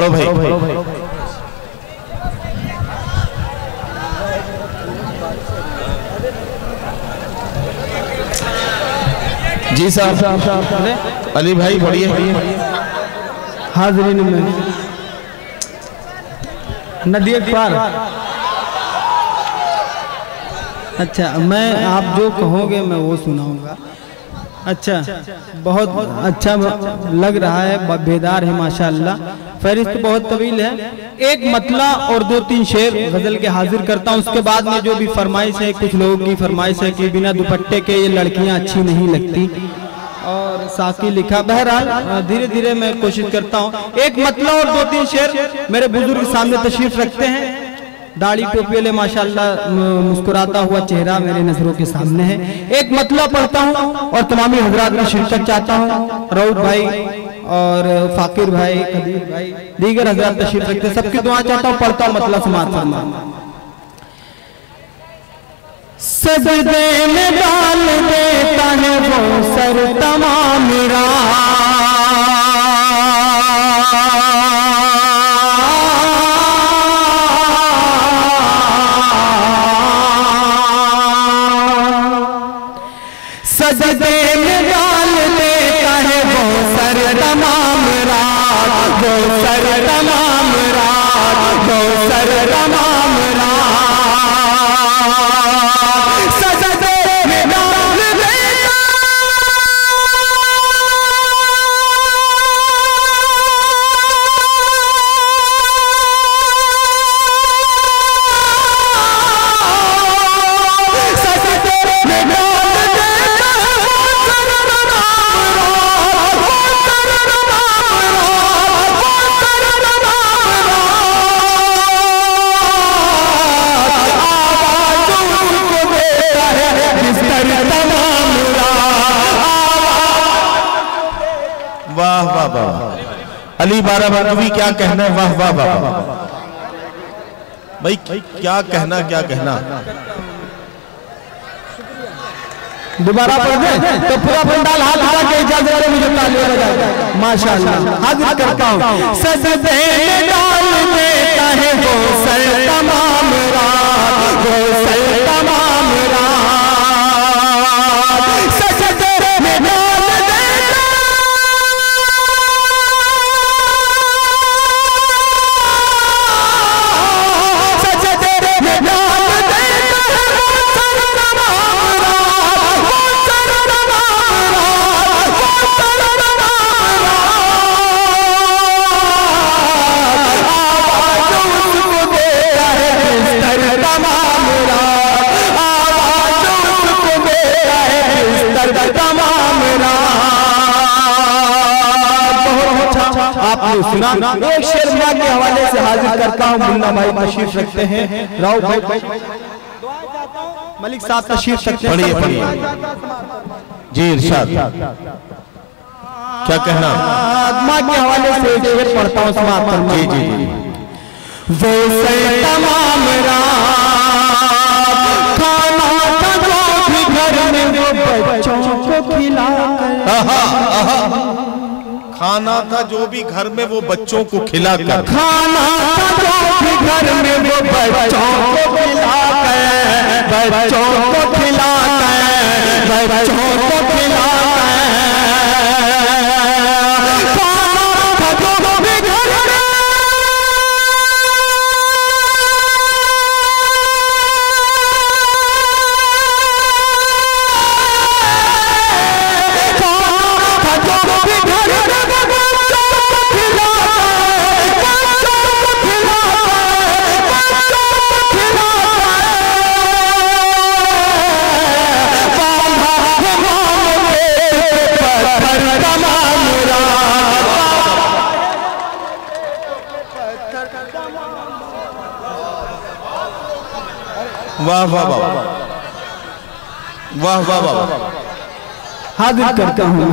बड़ो भाई जी साहब, अली भाई बढ़िए। हाजरीन में नदी पार। अच्छा, मैं आप जो कहोगे मैं वो सुनाऊंगा। अच्छा, बहुत अच्छा लग रहा है, बेदार है माशाअल्लाह। फहरिस्त बहुत तवील है, एक मतला और 2-3 शेर गजल के हाजिर करता हूँ। उसके बाद में जो भी फरमाइश है, कुछ लोगों की फरमाइश है कि बिना दुपट्टे के ये लड़कियां अच्छी नहीं लगती, और साकी लिखा। बहरहाल धीरे धीरे मैं कोशिश करता हूँ। एक मतला और 2-3 शेर मेरे बुजुर्ग सामने तशरीफ रखते हैं। दाढ़ी टोपी वाले माशाअल्लाह, मुस्कुराता हुआ चेहरा मेरे नजरों के सामने है। एक मतला पढ़ता हूँ और तमामी हजरात में शिरकत चाहता हूँ। रऊफ भाई और फाकिर भाई, कबीर भाई, दीगर हजरात तशरीफ रखते हैं, सबकी दुआ चाहता हूँ। पढ़ता हूँ मतला समात फरमा। सजदे में डाल देता है वो सर तमाम मेरा, सजदे में डाल देता है वो सर तमाम रात, वो सर तमाम रात, वो सर तमाम रात। सजदे में डाल देता, सजदे में डाल देता वाह वाह वाह। अली बाराबरवी क्या कहना है, वाह वाह वाह भाई, क्या कहना क्या कहना। दोबारा पढ़ दे तो पूरा पंडाल हाथ लगा के इजाजत दे, मुझे तालियां बजा। माशाअल्लाह हाजिर करता हूँ। सजदे में डाल देता है वो सर तमाम रात, वो सर तमाम रात। सजदे में डाल देता, सजदे में डाल देता है वो सर तमाम रात, वो सर तमाम रात, वो सर तमाम रात। आवाज़ उसको देता है बिस्तर तमाम रात, आवाज़ उसको देता है बिस्तर तमाम रात। बहुत अच्छा आपने सुना। एक शेर मियां के हवाले से हाजिर करता हूँ। मुन्ना भाई तशरीफ रखते हैं, राव भाई, मलिक साहब तशरीफ रखते हैं। पढ़िए पढ़िए जी, इरशाद क्या कहना। माँ के हवाले से एक शेर पढ़ता हूँ, समाप्त करना। जी जी जी। वो सर तमाम रात, खाना था जो भी घर में वो बच्चों को खिलाकर, खाना था जो भी घर में वो बच्चों को खिलाकर, खाना था जो भी घर में वो बच्चों को खिलाकर, बच्चों को खिलाकर, बच्चों को खिलाकर। खाना था जो भी घर में, वाह वाह वाह वाह वाह वाह। हाजिर करता हूँ।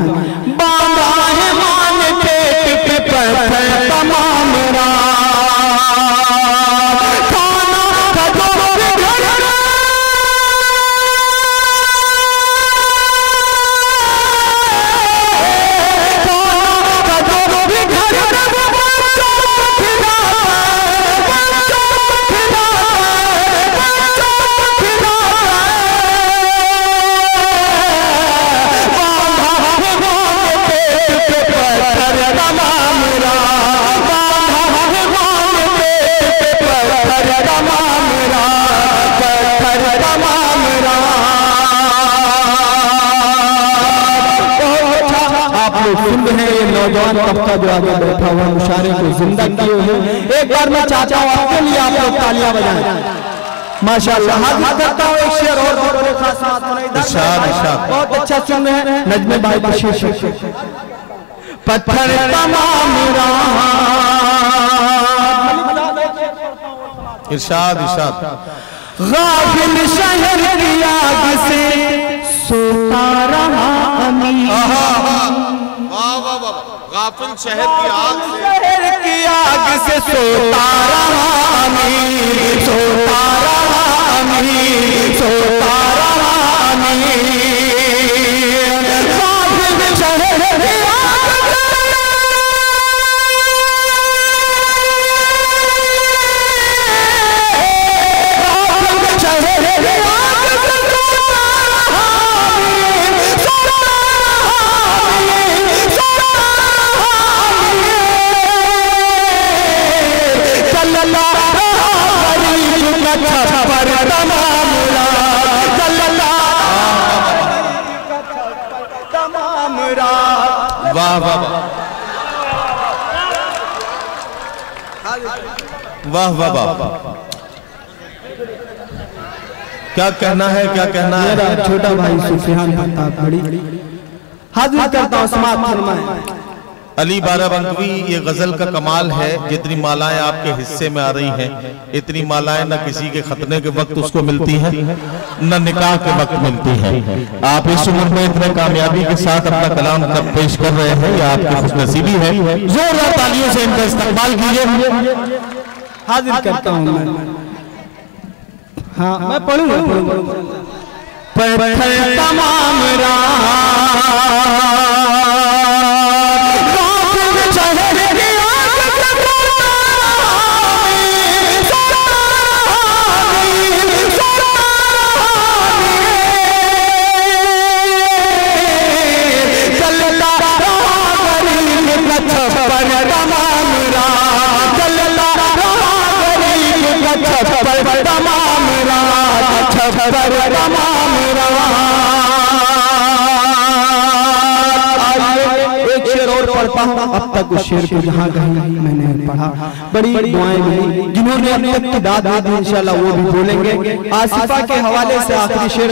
बांधा है मान पेट पे पत्थर तमाम रात, खाना था जो भी घर में, खाना था जो भी घर में वो बच्चों को लोग सुन रहे हैं, ये नौजवान तबका जो आगे बैठा हुआ मुशायरे को जिंदा किए हुए, एक बार मैं चाहता हूँ आपके लिए आप लोग तालियां बजाएं। माशाअल्लाह। हाजिर करता हूँ एक शेर और बहुत अच्छा सुन रहे हैं नजमे भाई का शेर। पत्थर तमाम इरशाद इरशाद। गाफिल शहर की आग से सोता रहा अमीर। गाफिल शहर की आग से सोता रहा अमीर, सोता रहा अमीर, सोता रहा अमीर। गाफिल शहर की वाह वाह वाह वाह वाह। क्या कहना है, क्या कहना है? मेरा छोटा भाई सुफियान बड़ी हाजिर करता हूं, समाप्त फरमाएं। अली बाराबंकवी, ये गजल का कमाल है। जितनी मालाएं आपके हिस्से में आ रही हैं, इतनी मालाएं न किसी के खतने के वक्त उसको मिलती हैं, न निकाह के वक्त मिलती हैं। आप इस उम्र में इतने कामयाबी के साथ अपना कलाम पेश कर रहे हैं, यह आपकी खुशनसीबी है। जोरदार तालियों से इनका इस्तकबाल कीजिए। हाजिर करता हूं मैं। हाँ, मैं पढ़ूंगा। पत्थर तमाम अब तक उस शेर को जहाँ कहीं मैंने पढ़ा, बड़ी दुआएं मिली। जिन्होंने अब तक की दाद दी इंशाल्लाह वो भी बोलेंगे। आसिफा के हवाले से आखिरी शेर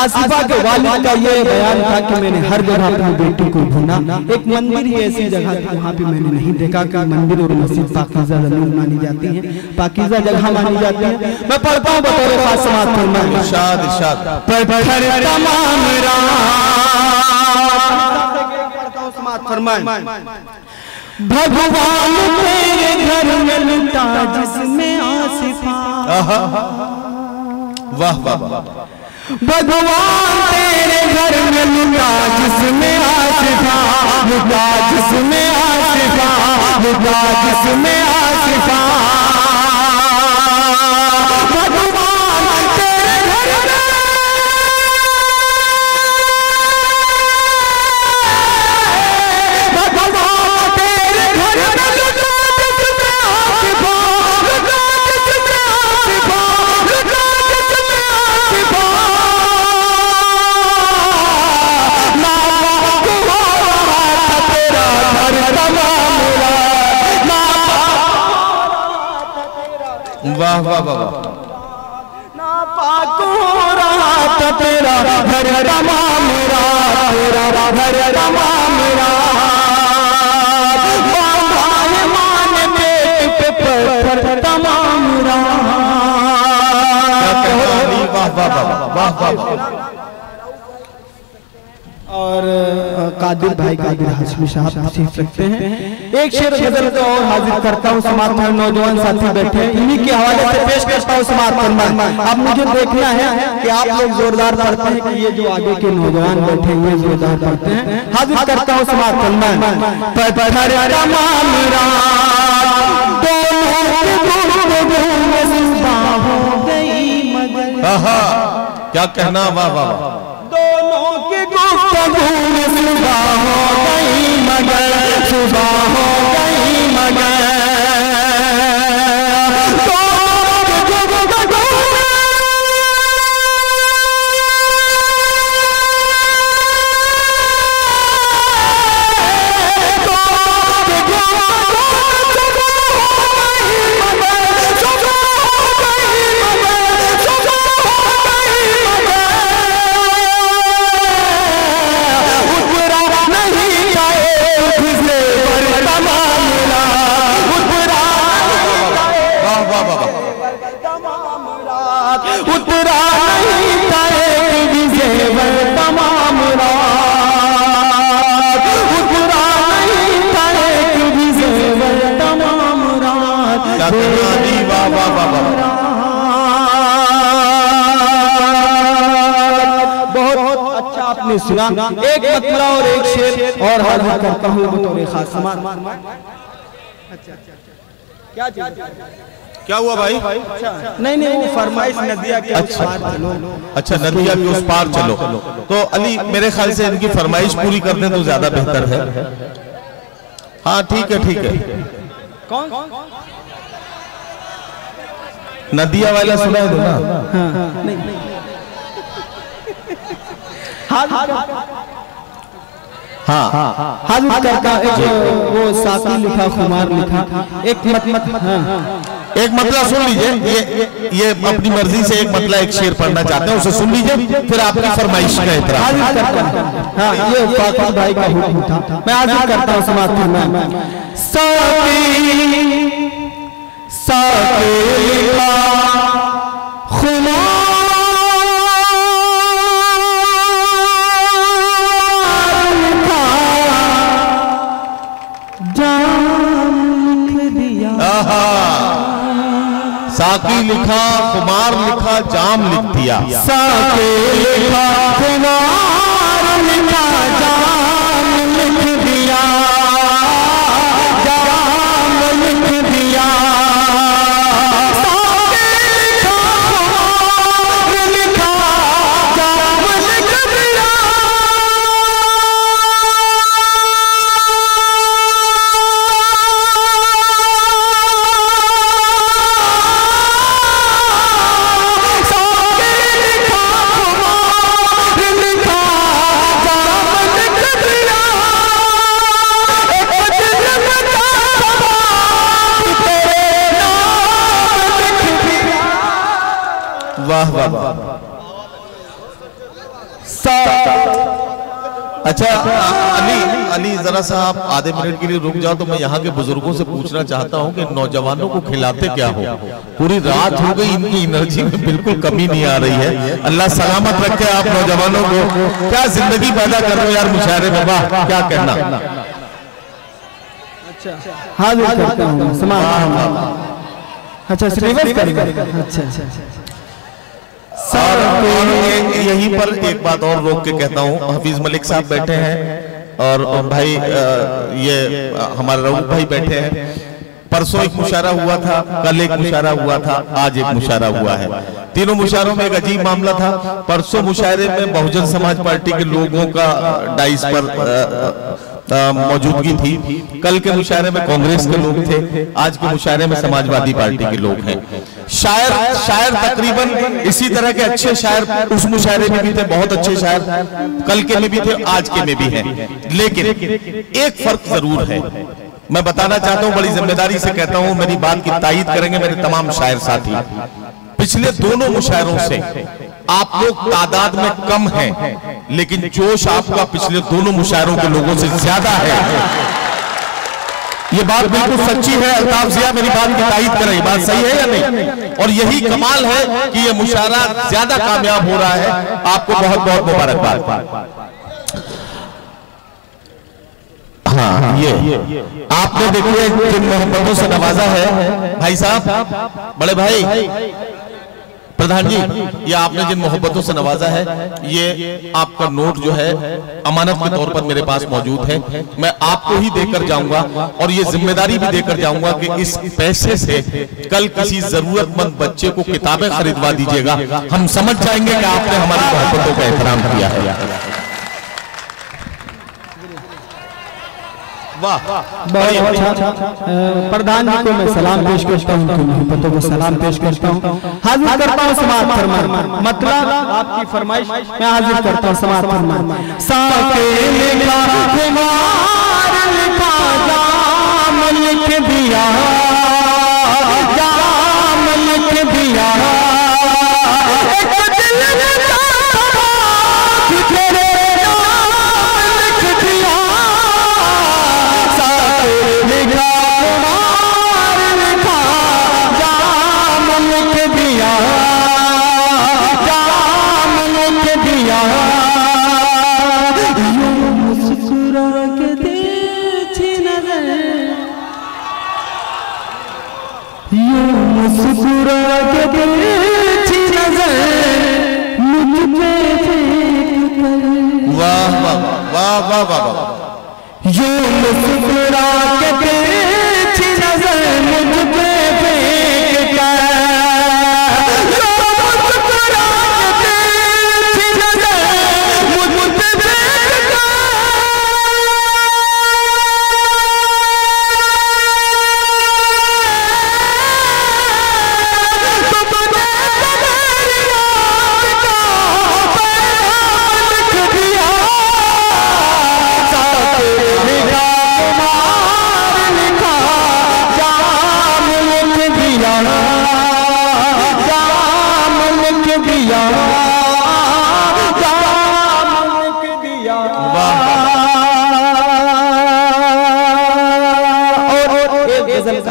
आसिफा के वालिद का ये बयान था कि मैंने हर जगह अपनी बेटी को ढूंढा, एक मंदिर ही ऐसी जगह थी वहाँ पे मैंने नहीं देखा कि मंदिर और मस्जिद पाकीज़ा ज़मीन मानी जाती है, पाकीज़ा जगह मानी जाती है। मैं पढ़ता हूँ बतौर खास समाअत फरमाएं। इरशाद इरशाद। पत्थर तमाम फरमाएं। भगवान तेरे घर में लुटा जिसमें आसिफा। वाह वाह। भगवान तेरे घर में लुटा जिसमें आसिफा, लुटा जिसमें आसिफा, लुटा जिसमें आसिफा। वाह वाह वाह। नापाक हो रहा था तेरा घर तमाम रात, तेरा घर तमाम रात। बांधाए मान पेट पे पत्थर तमाम रात। वाह वाह वाह वाह वाह। और कादिर भाई कादिर हाशमी साहब तशरीफ रखते हैं। एक शेर गजल को और हाजिर करता हूँ, समाअत में नौजवान साथी बैठे हैं, इन्हीं के हवाले से पेश करता हूँ समाअत में। अब मुझे देखना है कि आप लोग जोरदार पढ़ते हैं कि ये जो आगे के नौजवान बैठे हुए जोरदार पढ़ते हैं। हाजिर करता हूँ समाअत में। पत्थर तमाम रात हो गई मगर। क्या कहना, वाह वाह। दोनों के गुफ्तगू में सुबह हो गई मगर, सुबह हो गई मगर। उतरा नहीं था एक भी ज़ेवर तमाम रात, उतरा नहीं था एक भी ज़ेवर तमाम रात। वाह वाह वाह वाह, बहुत अच्छा आपने सुना। एक मतला और एक शेर और हाजिर करता हूँ बतौर खास सामान। क्या हुआ भाई? नहीं नहीं, वो फरमाइश नदिया के उस पार चलो। अच्छा, नदिया के उस पार चलो। तो अली मेरे ख्याल से इनकी फरमाइश पूरी कर दें तो ज्यादा बेहतर है। हाँ ठीक है ठीक है। कौन? नदिया वाला सुना है ना? नहीं हाँ हाजिर करता एक वो साथी लिखा, खुमार लिखा, एक एक मतला सुन लीजिए। ये अपनी मर्जी से एक मतला एक शेर पढ़ना चाहते हैं, उसे सुन लीजिए, फिर आपकी फरमाइश का एतराम। हाजिर करता हूं। हाँ, ये फातिल भाई का हुक्म था, मैं हाजिर करता हूँ समाज में। साथी साथी लिखा खुमार साकी लिखा, खुमार लिखा, जाम लिख दिया। साकी लिखा, खुमार लिखा, जाम लिख दिया, जाम लिख दिया। साकी लिखा, खुमार लिखा, जाम लिख दिया। वाह वाह वाह। अच्छा अली जरा सा आप आधे मिनट के लिए रुक जाओ, तो मैं यहाँ के बुजुर्गों से पूछना चाहता हूँ कि नौजवानों को खिलाते क्या हो? पूरी रात हो गई, इनकी एनर्जी में बिल्कुल कमी नहीं आ रही है। अल्लाह सलामत रखे आप नौजवानों को। क्या जिंदगी पैदा कर रहे हो यार मुशायरे में, वाह क्या कहना। हाजिर करता हूँ समाज। अच्छा रिवर्स करेंगे। अच्छा और यहीं पर एक बात और रोक के कहता हूँ, हफीज मलिक साहब बैठे हैं और भाई ये हमारे रऊफ भाई बैठे हैं। परसों एक मुशायरा हुआ था, कल एक मुशायरा हुआ था, आज एक मुशायरा हुआ है। तीनों मुशायरों में एक अजीब मामला था। परसों मुशायरे में बहुजन समाज पार्टी के लोगों का डाइस पर मौजूदगी थी, कल के मुशायरे में कांग्रेस के लोग थे, आज के मुशायरे में समाजवादी पार्टी के लोग हैं। शायर तकरीबन इसी तरह के अच्छे शायर उस मुशायरे में भी थे, बहुत अच्छे शायर कल के में भी थे, आज के में भी हैं। लेकिन एक फर्क जरूर है, मैं बताना चाहता हूं, बड़ी जिम्मेदारी से कहता हूं, मेरी बात की तायीद करेंगे मेरे तमाम शायर साथी। पिछले दोनों मुशायरों से आप लोग तादाद में कम हैं, लेकिन जोश आपका पिछले दोनों मुशायरों के लोगों से ज्यादा है। ये बात बिल्कुल सच्ची है। अल्ताफ जिया मेरी बात की तायीद करें, ये बात सही है या नहीं? और यही कमाल है कि ये मुशायरा ज्यादा कामयाब हो रहा है। आपको बहुत बहुत मुबारकबाद। हाँ, ये आपने देखिए जिन मोहब्बतों से नवाजा है भाई साहब, बड़े भाई प्रधान जी, ये आपने जिन मोहब्बतों से नवाजा है, ये आपका नोट जो है अमानत के तौर पर मेरे पास मौजूद है। मैं आपको ही देकर जाऊंगा और ये जिम्मेदारी भी देकर जाऊंगा कि इस पैसे से कल किसी जरूरतमंद बच्चे को किताबें खरीदवा दीजिएगा। हम समझ जाएंगे कि आपने हमारी मोहब्बतों का एहतराम किया है। बहुत अच्छा। प्रधान जी को मैं सलाम पेश करता हूँ, उनकी मोहब्बतों को सलाम पेश करता हूँ। हाजिर करता हूँ समाज फरमान, मतलब आपकी फरमाइश मैं हाजिर करता हूँ समाज फरमान। साके लिखा खुमार लिखा, जाम लिख दिया, जाम लिख दिया। वाह वाह वाह। यूं मुस्कुरा के तेरी नजर मुझ पे फेंक कर, यूं मुस्कुरा के तेरी नजर मुझ पे फेंक कर,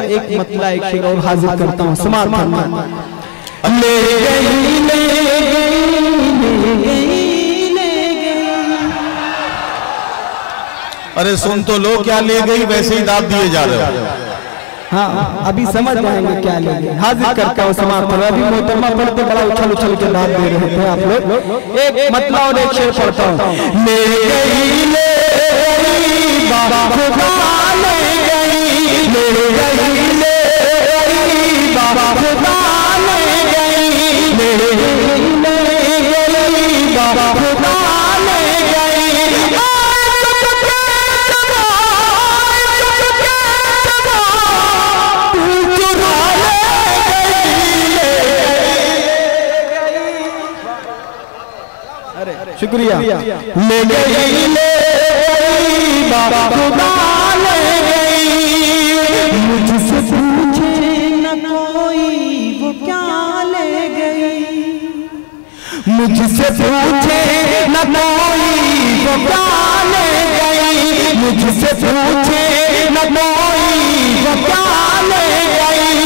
एक मतला एक शेर और हाजिर करता हूँ, समाप्त करना। ले गई ले गई ले गई। अरे सुन तो लो, क्या ले गई वैसे ही दाद दिए जा रहे हो। हाँ अभी समझ जाएंगे क्या ले गई। हाजिर करता हूँ, समाप्त करो। अभी मोहतरमा पढ़ते बड़ा उछल उछल के दाद दे रहे थे आप लोग। एक मतला और एक शेर पढ़ता हूँ। ले गई बाबा खुदा ले गई, ले गई बाबा खुदा ले गई, ले गई बाबा खुदा ले गई। शुक्रिया। ले गई बाबा खुदा ले गई, मुझसे पूछे न कोई वो क्या ले गई, मुझसे पूछे न कोई वो क्या ले गई, मुझसे पूछे न कोई वो क्या ले गई।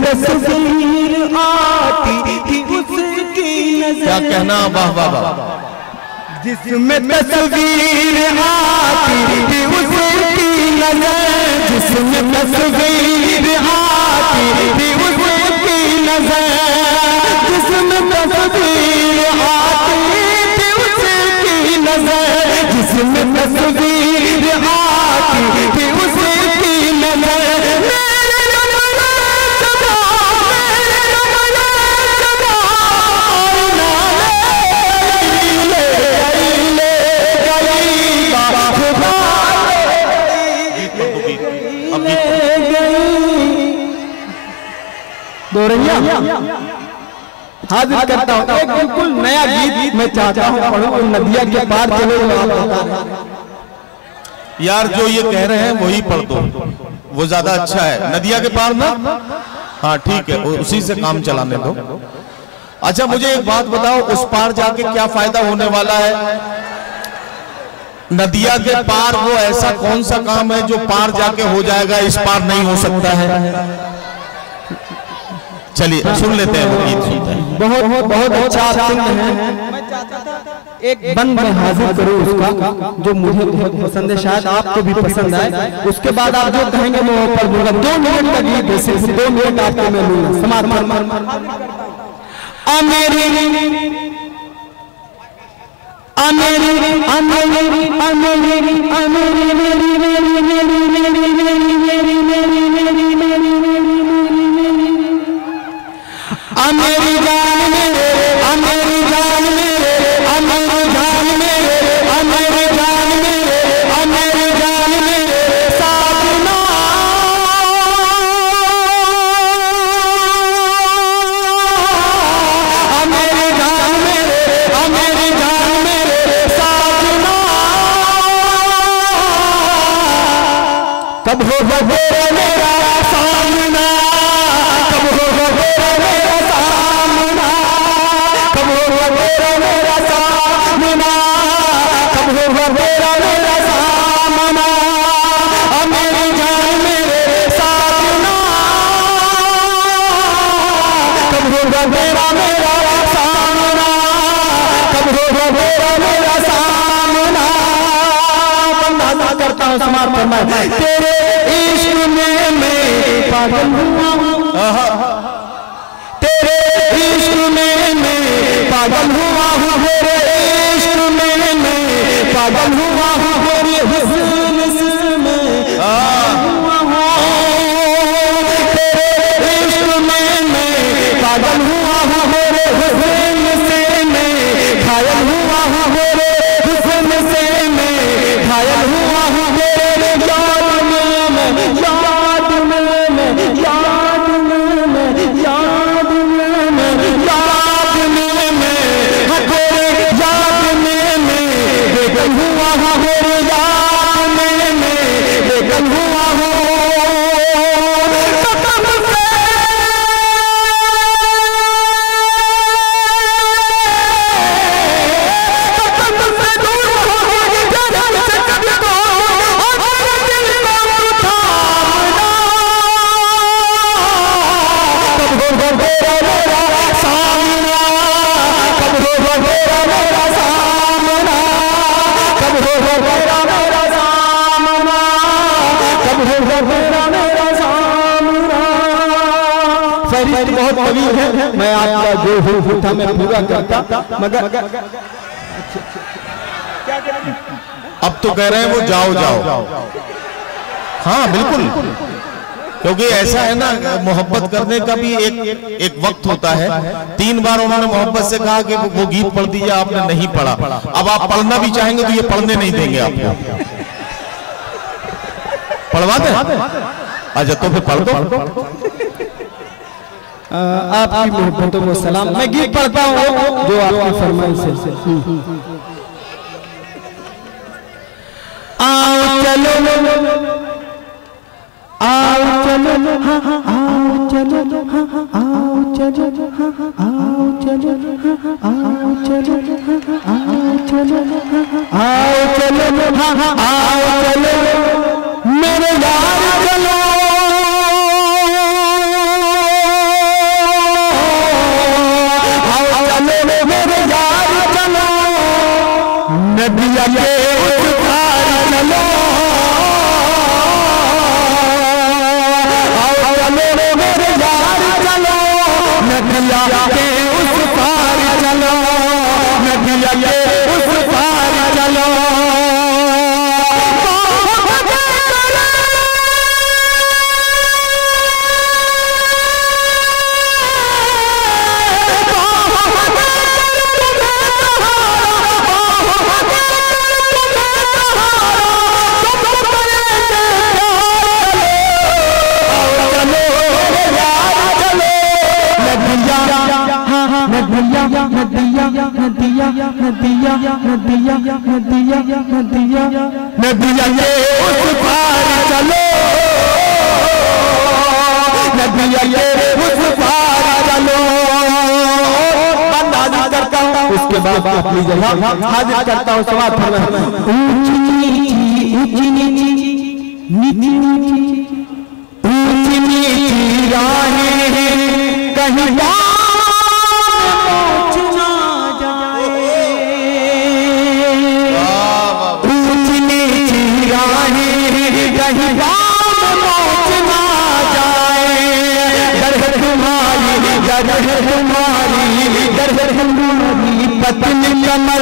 तस्वीर आती थी उसकी नजर, क्या कहना, वाह वाह वाह। जिसमें तस्वीर आती थी उसकी नजर, जिसमें तस्वीर आती थी उसकी नजर, जिसमें तस्वीर आती थी उसकी नजर, जिसमें तस्वीर आती थी उसकी नजर। हाजिर करता हूँ एक बिल्कुल नया गीत मैं चाहता हूँ पढ़ूं, नदिया के पार चलो। यार जो ये कह रहे हैं वही पढ़ दो, वो ज्यादा अच्छा है। नदिया के पार ना, हाँ ठीक है, उसी से काम चलाने दो। अच्छा मुझे एक बात बताओ, उस पार जाके क्या फायदा होने वाला है? नदिया के पार वो ऐसा कौन सा काम है जो पार जाके हो जाएगा, इस पार नहीं हो सकता है? चलिए सुन लेते हैं वो गीत। बहुत बहुत अच्छा है। एक बंद में हाजिर करूँ उसका जो मुझे बहुत पसंद है, शायद आपको भी पसंद आए। उसके बाद आप जो कहेंगे मैं वो पढ़ दूंगा। 2 मिनट का गीत है, सिर्फ 2 मिनट आपको मैं लूंगा। समाप्त। मेरी जान मेरे, मेरी जान मेरे, मेरी जान मेरे, मेरी जान मेरे, मेरी जान मेरे साथ ना। मेरी जान मेरे, मेरी जान मेरे साथ ना। कब होगा मेरा सामना, कब होगा मेरा सामना, कब होगा मेरा सामना, कब होगा मेरा सामना। मेरी जान मेरे सामना, कब होगा मेरा सामना, कब होगा मेरा सामना। हूँ, समाप्त फरमाए। तेरे इश्क में मैं पागल हुआ हूँ, तेरे इश्क में मैं पागल हुआ हूँ, तेरे इश्क में मैं पागल हुआ हूँ, तेरे हुस्न से मैं हुआ हूँ, तेरे इश्क में मैं पागल हुआ हूँ, तेरे हुस्न से मैं घायल हुआ हूँ, तेरे हुस्न से मैं घायल हुआ हूँ, तेरे याद में मैं याद में मैं याद में मैं याद में मैं याद में मैं तेरे याद में मैं बेगल हुआ हूँ, तेरे याद में मैं बेगल हुआ हूँ। फहरिस्त बहुत तवील है, मैं आपका जो हुक्म था मैं पूरा करता, मगर अब तो कह रहे हैं वो जाओ जाओ। हाँ बिल्कुल, क्योंकि ऐसा है ना, मोहब्बत करने का भी एक वक्त होता है। 3 बार उन्होंने मोहब्बत से कहा कि वो गीत पढ़ दीजिए, आपने नहीं पढ़ा। अब आप पढ़ना भी चाहेंगे तो ये पढ़ने नहीं देंगे आपको। पढ़वा दें? अच्छा तो फिर पढ़ दो। आपकी मोहब्बतों को सलाम। मैं गीत पढ़ता हूँ जो आपकी फरमाइश है। आओ चलो आओ चलो आओ चलो आओ चलो आओ चलो आओ चलो आओ चलो आओ चलो आओ चलो मेरे यार चलो आओ चलो मेरे यार चलो नदिया के उस पार चलो आओ चलो मेरे यार चलो नदिया के उस पार चलो नदिया के उस पार चलो नदिया के उस पार चलो नदिया के उस पार चलो। हाजिर करता हूँ, उसके बाद अपनी जगह हाजिर करता हूँ। सवाल ऊंची नीची राहें कहीं तुम्हारी पत्नी कमर